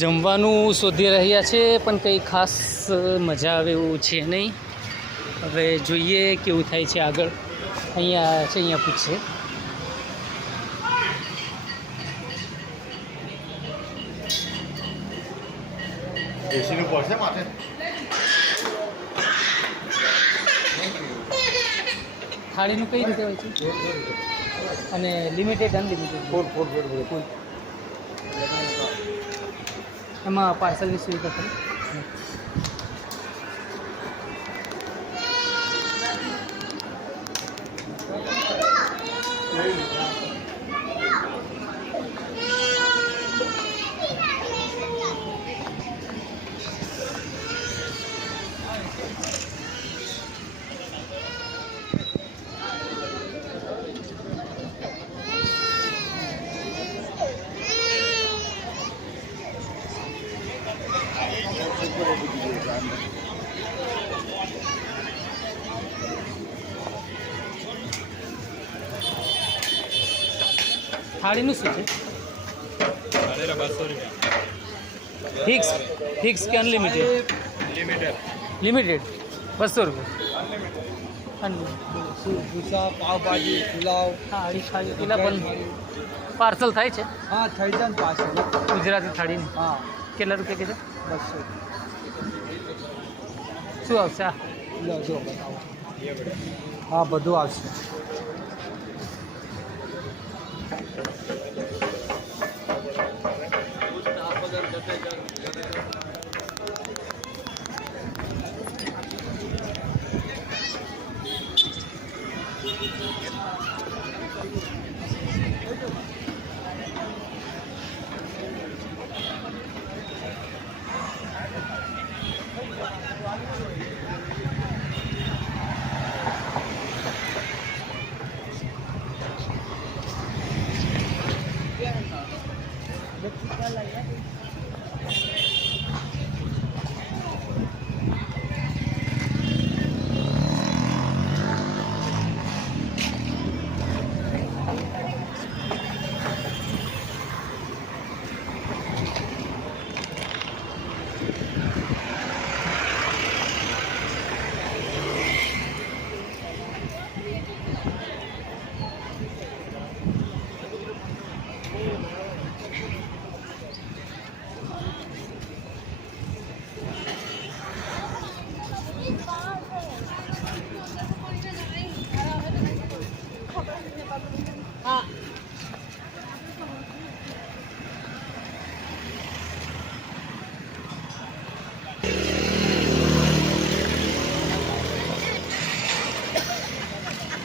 જમવાનું શોધી રહ્યા છે, પણ કંઈ ખાસ મજા આવે એવું છે નહીં. હવે જોઈએ કેવું થાય છે આગળ. અહીંયા છે, અહીંયા પૂછે. એસીનું પડશે માટે થાળીનું કઈ રીતે હોય છે? અને limited unlimited four four four four એમાં પાર્સલની સુવિધા ખરી? થાળીનું શું છે ફિક્સ ફિક્સ કે અનલિમિટેડ લિમિટેડ બસો રૂપિયા અનલિમિટેડ ઢોસા પાવભાજી પુલાવ થાળી થાળી પેલા પણ પાર્સલ થાય છે હા થઈ જાય ને પાછળ ગુજરાતી થાળીની હા કેટલા રૂપિયા કીધું બસો શું આવશે? આ જો હા બધું આવશે.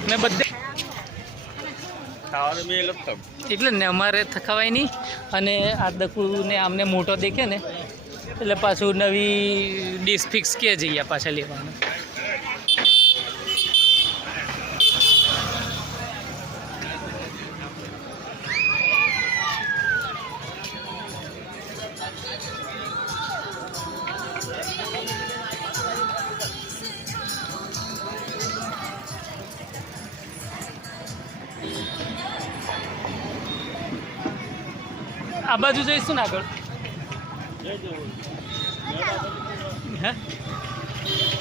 ને બધે. એટલે ને અમારે થકાવાય નહીં. અને આ દકુને આમને મોટો દેખે ને એટલે પાછું નવી ડીશ ફિક્સ કે જઈએ પાછા લેવાનું. આ બાજુ જઈશું ને આગળ. હે?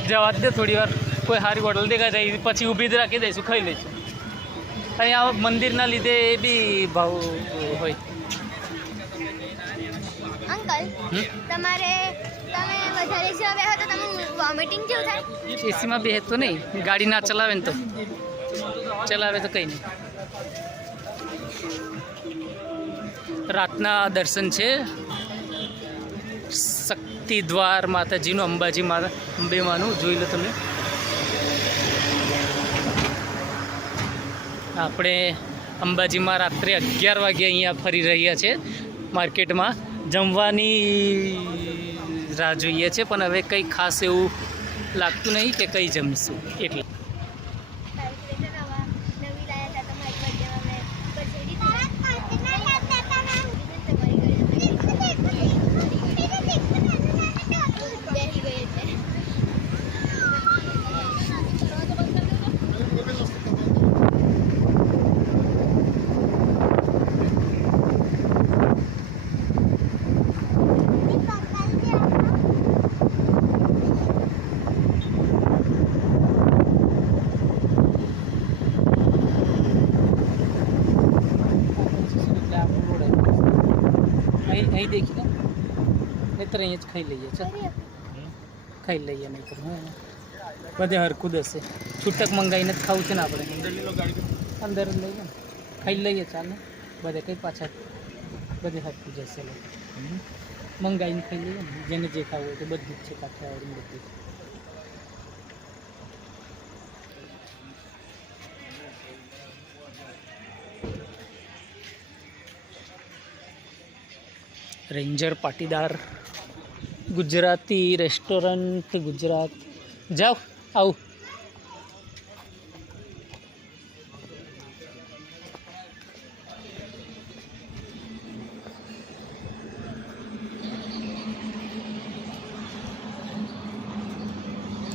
જવા દે થોડી વાર. કોઈ સારી હોટલ દેખાય જાય પછી ઊભી જ રાખી દઈશું ખાઈ લઈશું. અહીંયા મંદિરના લીધે એ બી ભાવ હોય. અંકલ તમારે તમે વધારે જો આવ્યા તો તમે વોમિટિંગ જેવું થાય? એસીમાં બે તો નહીં. ગાડી ના ચલાવે ને તો. ચલાવે તો કંઈ નહીં. રાતના દર્શન છે. શક્તિ દ્વાર માતાજીનું અંબાજી માતા અંબેમાનું. જોઈ લો તમે. આપણે અંબાજીમાં રાત્રે અગિયાર વાગે અહીંયા ફરી રહ્યા છે. માર્કેટમાં જમવાની રાહ જોઈએ છે, પણ હવે કંઈ ખાસ એવું લાગતું નહીં કે કંઈ જમીશું. એટલે નહીં દેખી ને નહીતર અહીંયા જ ખાઈ લઈએ ચાલ કરી આપી. ખાઈ લઈએ નહીતર હા બધે હરખું જ હશે છૂટક મંગાવીને જ ખાવું છે ને આપણે અંદર જ લઈએ ને ખાઈ લઈએ ચાલ ને બધે કંઈ પાછા બધે હરખું જશે લે મંગાવીને ખાઈ લઈએ ને જેને જે ખાવું હોય તો બધું જ છે કાઠિયાવાડી બધું રેન્જર પાટીદાર ગુજરાતી રેસ્ટોરન્ટ ગુજરાત. જાઓ આવું.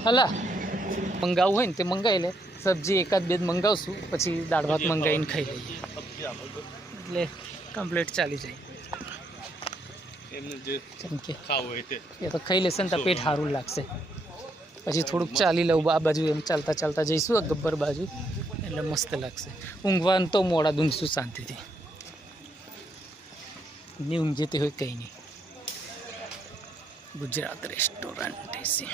હલા. મંગાવવું હોય ને તે મંગાવી લે. સબ્જી એકાદ બે મંગાવશું પછી દાળ ભાત મંગાવીને ખાઈ લઈએ. એટલે કમ્પ્લીટ ચાલી જાય. એમને જે ખાવું હોય તે. એ તો ખાઈ લેશે ને તો પેટ સારું લાગશે. પછી થોડુંક ચાલી લઉં આ બાજુ એમ ચાલતા ચાલતા જઈશું ગબ્બર બાજુ. એટલે મસ્ત લાગશે. ઊંઘવાનું તો મોડા ઊંઘશું શાંતિથી. ની ઊંઘે હોય કંઈ નહીં. ગુજરાત રેસ્ટોરન્ટ એસી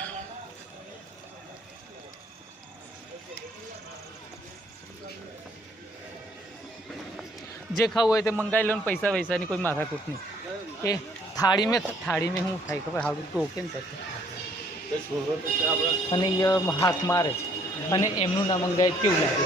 જે ખાવું હોય તે મંગાવી લો ને પૈસા વૈસાની કોઈ માથાકૂટ નહીં. એ થાળી મેં થાળી મેં શું થાય ખબર? હાડું ટોકે ને થશે અને એ હાથ મારે. અને એમનું નામ અંગાય કેવું લાગે